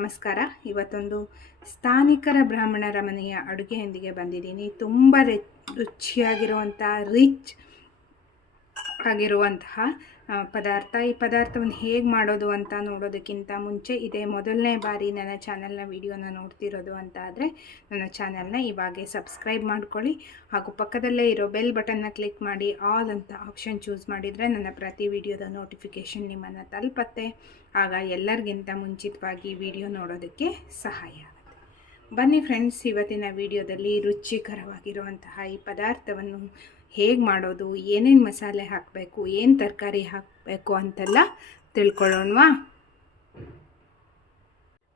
ನಮಸ್ಕಾರ. ಇವತ್ತೊಂದು ಸ್ಥಾನಿಕರ ಬ್ರಾಹ್ಮಣರ ಮನೆಯ ಅಡುಗೆಯೊಂದಿಗೆ ಬಂದಿದ್ದೀನಿ. ತುಂಬ ರುಚಿಯಾಗಿರುವಂತಹ ರಿಚ್ ಆಗಿರುವಂತಹ ಪದಾರ್ಥ, ಈ ಪದಾರ್ಥವನ್ನು ಹೇಗೆ ಮಾಡೋದು ಅಂತ ನೋಡೋದಕ್ಕಿಂತ ಮುಂಚೆ ಇದೇ ಮೊದಲನೇ ಬಾರಿ ನನ್ನ ಚಾನಲ್ನ ವಿಡಿಯೋನ ನೋಡ್ತಿರೋದು ಅಂತ ಆದರೆ ನನ್ನ ಚಾನಲ್ನ ಇವಾಗೆ ಸಬ್ಸ್ಕ್ರೈಬ್ ಮಾಡ್ಕೊಳ್ಳಿ. ಹಾಗೂ ಪಕ್ಕದಲ್ಲೇ ಇರೋ ಬೆಲ್ ಬಟನ್ನ ಕ್ಲಿಕ್ ಮಾಡಿ ಆಲ್ ಅಂತ ಆಪ್ಷನ್ ಚೂಸ್ ಮಾಡಿದರೆ ನನ್ನ ಪ್ರತಿ ವಿಡಿಯೋದ ನೋಟಿಫಿಕೇಷನ್ ನಿಮ್ಮನ್ನು ತಲುಪತ್ತೆ. ಆಗ ಎಲ್ಲರಿಗಿಂತ ಮುಂಚಿತವಾಗಿ ವಿಡಿಯೋ ನೋಡೋದಕ್ಕೆ ಸಹಾಯ ಆಗುತ್ತೆ. ಬನ್ನಿ ಫ್ರೆಂಡ್ಸ್, ಇವತ್ತಿನ ವಿಡಿಯೋದಲ್ಲಿ ರುಚಿಕರವಾಗಿರುವಂತಹ ಈ ಪದಾರ್ಥವನ್ನು ಹೇಗೆ ಮಾಡೋದು, ಏನೇನು ಮಸಾಲೆ ಹಾಕಬೇಕು, ಏನು ತರಕಾರಿ ಹಾಕಬೇಕು ಅಂತೆಲ್ಲ ತಿಳ್ಕೊಳ್ಳೋಣವಾ?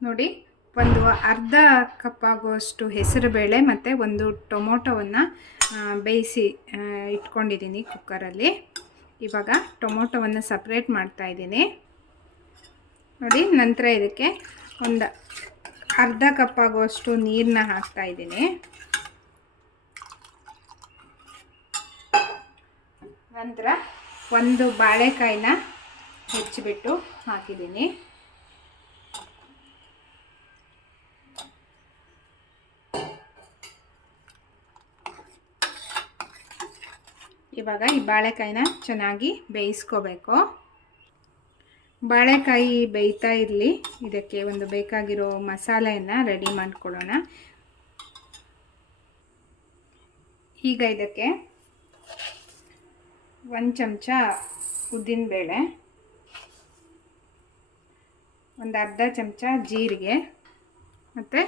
ನೋಡಿ, ಒಂದು ಅರ್ಧ ಕಪ್ ಆಗುವಷ್ಟು ಹೆಸರುಬೇಳೆ ಮತ್ತು ಒಂದು ಟೊಮೊಟೊವನ್ನು ಬೇಯಿಸಿ ಇಟ್ಕೊಂಡಿದ್ದೀನಿ ಕುಕ್ಕರಲ್ಲಿ. ಇವಾಗ ಟೊಮೊಟೊವನ್ನು ಸಪ್ರೇಟ್ ಮಾಡ್ತಾ ಇದ್ದೀನಿ. ನೋಡಿ, ನಂತರ ಇದಕ್ಕೆ ಒಂದು ಅರ್ಧ ಕಪ್ ಆಗುವಷ್ಟು ನೀರನ್ನ ಹಾಕ್ತಾ ನಂತರ ಒಂದು ಬಾಳೆಕಾಯಿನ ಹೆಚ್ಚಿಬಿಟ್ಟು ಹಾಕಿದ್ದೀನಿ. ಇವಾಗ ಈ ಬಾಳೆಕಾಯಿನ ಚೆನ್ನಾಗಿ ಬೇಯಿಸ್ಕೋಬೇಕು. ಬಾಳೆಕಾಯಿ ಬೇಯ್ತಾ ಇರಲಿ. ಇದಕ್ಕೆ ಒಂದು ಬೇಕಾಗಿರೋ ಮಸಾಲೆಯನ್ನು ರೆಡಿ ಮಾಡಿಕೊಡೋಣ. ಈಗ ಇದಕ್ಕೆ ಒಂದು ಚಮಚ ಉದ್ದಿನಬೇಳೆ ಒಂದು ಅರ್ಧ ಚಮಚ ಜೀರಿಗೆ, ಮತ್ತು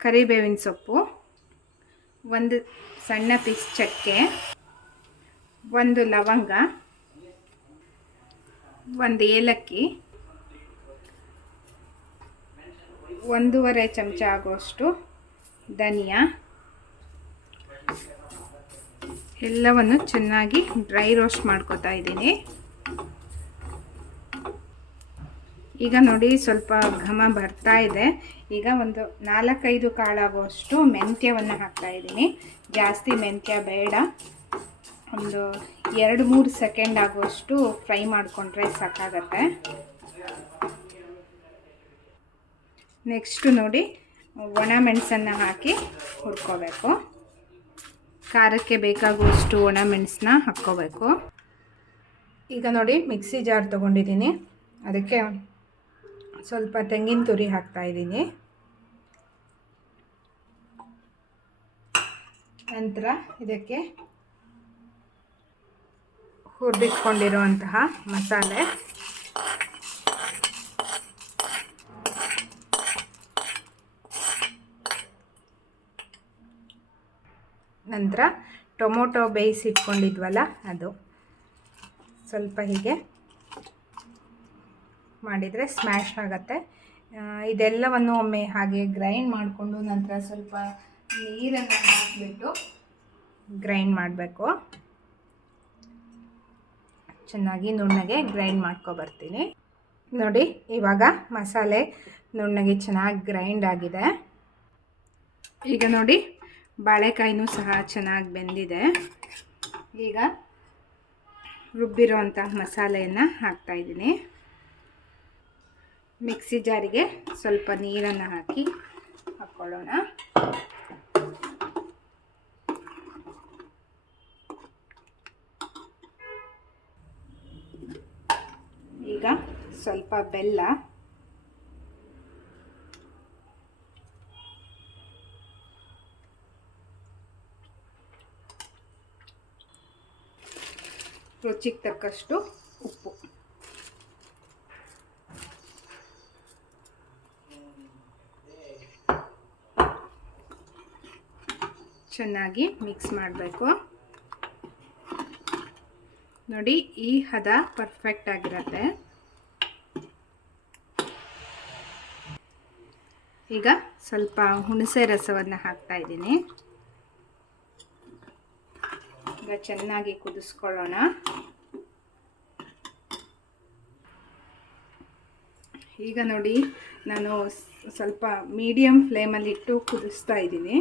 ಕರಿಬೇವಿನ ಸೊಪ್ಪು, ಒಂದು ಸಣ್ಣ ಪೀಸ್ ಚಕ್ಕೆ, ಒಂದು ಲವಂಗ, ಒಂದು ಏಲಕ್ಕಿ, ಒಂದೂವರೆ ಚಮಚ ಆಗುವಷ್ಟು ಧನಿಯಾ ಎಲ್ಲವನ್ನು ಚೆನ್ನಾಗಿ ಡ್ರೈ ರೋಸ್ಟ್ ಮಾಡ್ಕೋತಾ ಇದ್ದೀನಿ. ಈಗ ನೋಡಿ ಸ್ವಲ್ಪ ಘಮ ಬರ್ತಾ ಇದೆ. ಈಗ ಒಂದು ನಾಲ್ಕೈದು ಕಾಳಾಗುವಷ್ಟು ಮೆಂತ್ಯವನ್ನು ಹಾಕ್ತಾ ಇದ್ದೀನಿ. ಜಾಸ್ತಿ ಮೆಂತ್ಯ ಬೇಡ. ಒಂದು ಎರಡು ಮೂರು ಸೆಕೆಂಡ್ ಆಗುವಷ್ಟು ಫ್ರೈ ಮಾಡಿಕೊಂಡ್ರೆ ಸಾಕಾಗತ್ತೆ. ನೆಕ್ಸ್ಟು ನೋಡಿ ಒಣ ಮೆಣಸನ್ನು ಹಾಕಿ ಹುರ್ಕೋಬೇಕು. ಖಾರಕ್ಕೆ ಬೇಕಾಗುವಷ್ಟು ಒಣ ಮೆಣಸನ್ನ ಹಾಕ್ಕೋಬೇಕು. ಈಗ ನೋಡಿ ಮಿಕ್ಸಿ ಜಾರ್ ತೊಗೊಂಡಿದ್ದೀನಿ. ಅದಕ್ಕೆ ಸ್ವಲ್ಪ ತೆಂಗಿನ ತುರಿ ಹಾಕ್ತಾ ಇದ್ದೀನಿ. ನಂತರ ಇದಕ್ಕೆ ಹುರಿದಿಟ್ಕೊಂಡಿರುವಂತಹ ಮಸಾಲೆ. ನಂತರ ಟೊಮೊಟೊ ಬೇಯಿಸಿಟ್ಕೊಂಡಿದ್ವಲ್ಲ ಅದು. ಸ್ವಲ್ಪ ಹೀಗೆ ಮಾಡಿದರೆ ಸ್ಮ್ಯಾಶ್ ಆಗುತ್ತೆ. ಇದೆಲ್ಲವನ್ನು ಒಮ್ಮೆ ಹಾಗೆ ಗ್ರೈಂಡ್ ಮಾಡಿಕೊಂಡು ನಂತರ ಸ್ವಲ್ಪ ನೀರನ್ನು ಹಾಕಿಬಿಟ್ಟು ಗ್ರೈಂಡ್ ಮಾಡಬೇಕು. ಚೆನ್ನಾಗಿ ನುಣ್ಣಗೆ ಗ್ರೈಂಡ್ ಮಾಡ್ಕೊಬರ್ತೀನಿ ನೋಡಿ, ಇವಾಗ ಮಸಾಲೆ ನುಣ್ಣಗೆ ಚೆನ್ನಾಗಿ ಗ್ರೈಂಡ್ ಆಗಿದೆ. ಈಗ ನೋಡಿ ಬಾಳೆಕಾಯಿನೂ ಸಹ ಚೆನ್ನಾಗಿ ಬೆಂದಿದೆ. ಈಗ ರುಬ್ಬಿರೋಂಥ ಮಸಾಲೆಯನ್ನು ಹಾಕ್ತಾಯಿದ್ದೀನಿ ಮಿಕ್ಸಿ ಜಾರಿಗೆ ಸ್ವಲ್ಪ ನೀರನ್ನು ಹಾಕಿ ಹಾಕ್ಕೊಳ್ಳೋಣ ಈಗ ಸ್ವಲ್ಪ ಬೆಲ್ಲ ರುಚಿಗೆ ತಕ್ಕಷ್ಟು ಉಪ್ಪು. ಚೆನ್ನಾಗಿ ಮಿಕ್ಸ್ ಮಾಡಬೇಕು. ನೋಡಿ, ಈ ಹದ ಪರ್ಫೆಕ್ಟ್ ಆಗಿರುತ್ತೆ. ಈಗ ಸ್ವಲ್ಪ ಹುಣಸೆ ರಸವನ್ನು ಹಾಕ್ತಾ ಇದ್ದೀನಿ. ಈಗ ಚೆನ್ನಾಗಿ ಕುದಿಸ್ಕೊಳ್ಳೋಣ. ಈಗ ನೋಡಿ, ನಾನು ಸ್ವಲ್ಪ ಮೀಡಿಯಮ್ ಫ್ಲೇಮಲ್ಲಿ ಇಟ್ಟು ಕುದಿಸ್ತಾ ಇದ್ದೀನಿ.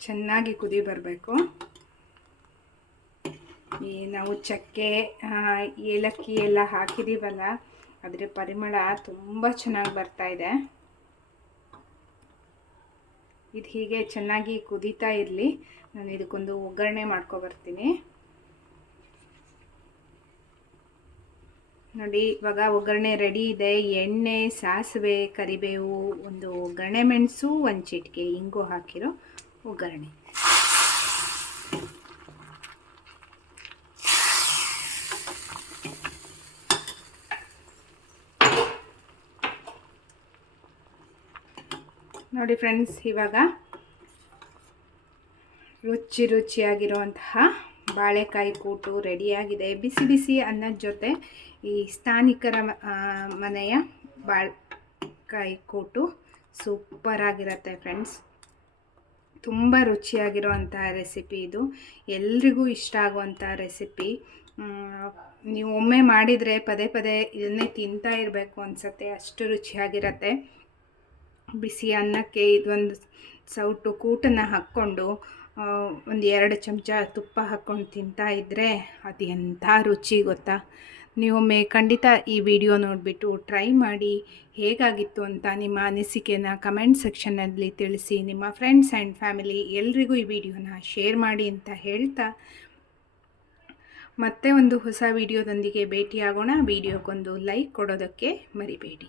ಚೆನ್ನಾಗಿ ಕುದಿ ಬರಬೇಕು. ಈ ನಾವು ಚಕ್ಕೆ ಏಲಕ್ಕಿ ಎಲ್ಲ ಹಾಕಿದ್ದೀವಲ್ಲ ಅದರ ಪರಿಮಳ ತುಂಬ ಚೆನ್ನಾಗಿ ಬರ್ತಾ ಇದೆ. ಇದು ಹೀಗೆ ಚೆನ್ನಾಗಿ ಕುದೀತಾ ಇರಲಿ. ನಾನು ಇದಕ್ಕೊಂದು ಒಗ್ಗರಣೆ ಮಾಡ್ಕೊ ಬರ್ತೀನಿ. ನೋಡಿ, ಇವಾಗ ಒಗ್ಗರಣೆ ರೆಡಿ ಇದೆ. ಎಣ್ಣೆ, ಸಾಸಿವೆ, ಕರಿಬೇವು, ಒಂದು ಒಗ್ಗರಣೆ ಮೆಣಸು, ಒಂದು ಚಿಟಿಕೆ ಇಂಗು ಹಾಕಿರೋ ಒಗ್ಗರಣೆ. ನೋಡಿ ಫ್ರೆಂಡ್ಸ್, ಇವಾಗ ರುಚಿ ರುಚಿಯಾಗಿರುವಂತಹ ಬಾಳೆಕಾಯಿ ಕೂಟು ರೆಡಿಯಾಗಿದೆ. ಬಿಸಿ ಬಿಸಿ ಅನ್ನದ ಜೊತೆ ಈ ಸ್ಥಾನಿಕರ ಮನೆಯ ಬಾಳೆಕಾಯಿ ಕೂಟು ಸೂಪರಾಗಿರುತ್ತೆ ಫ್ರೆಂಡ್ಸ್. ತುಂಬ ರುಚಿಯಾಗಿರುವಂಥ ರೆಸಿಪಿ ಇದು. ಎಲ್ರಿಗೂ ಇಷ್ಟ ಆಗುವಂಥ ರೆಸಿಪಿ. ನೀವು ಒಮ್ಮೆ ಮಾಡಿದರೆ ಪದೇ ಪದೇ ಇದನ್ನೇ ತಿಂತಾ ಇರಬೇಕು ಅನಿಸುತ್ತೆ. ಅಷ್ಟು ರುಚಿಯಾಗಿರತ್ತೆ. ಬಿಸಿ ಅನ್ನಕ್ಕೆ ಇದೊಂದು ಸೌಟು ಕೂಟನ್ನು ಹಾಕ್ಕೊಂಡು ಒಂದು ಎರಡು ಚಮಚ ತುಪ್ಪ ಹಾಕ್ಕೊಂಡು ತಿಂತಾ ಇದ್ದರೆ ಅದು ಎಂಥ ರುಚಿ ಗೊತ್ತಾ? ನೀವೊಮ್ಮೆ ಖಂಡಿತ ಈ ವಿಡಿಯೋ ನೋಡಿಬಿಟ್ಟು ಟ್ರೈ ಮಾಡಿ ಹೇಗಾಗಿತ್ತು ಅಂತ ನಿಮ್ಮ ಅನಿಸಿಕೆನ ಕಮೆಂಟ್ ಸೆಕ್ಷನ್ನಲ್ಲಿ ತಿಳಿಸಿ, ನಿಮ್ಮ ಫ್ರೆಂಡ್ಸ್ ಆ್ಯಂಡ್ ಫ್ಯಾಮಿಲಿ ಎಲ್ರಿಗೂ ಈ ವಿಡಿಯೋನ ಶೇರ್ ಮಾಡಿ ಅಂತ ಹೇಳ್ತಾ. ಮತ್ತೆ ಒಂದು ಹೊಸ ವಿಡಿಯೋದೊಂದಿಗೆ ಭೇಟಿಯಾಗೋಣ. ವಿಡಿಯೋಗೊಂದು ಲೈಕ್ ಕೊಡೋದಕ್ಕೆ ಮರಿಬೇಡಿ.